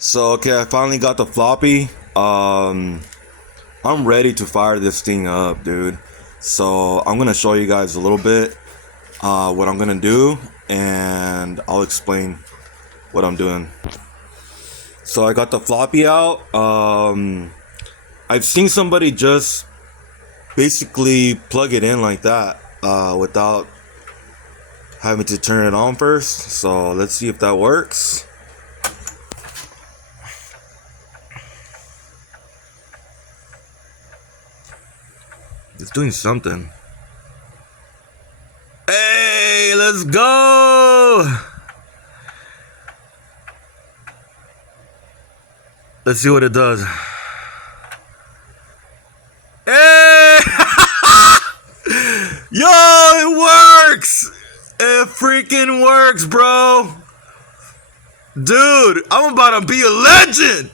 So okay, I finally got the floppy. I'm ready to fire this thing up, dude. So I'm gonna show you guys a little bit what I'm gonna do, and I'll explain what I'm doing. So I got the floppy out. I've seen somebody just basically plug it in like that without having to turn it on first. So let's see if that works. It's doing something. Hey, let's go! Let's see what it does. Hey! Yo, it works! It freaking works, bro! Dude, I'm about to be a legend!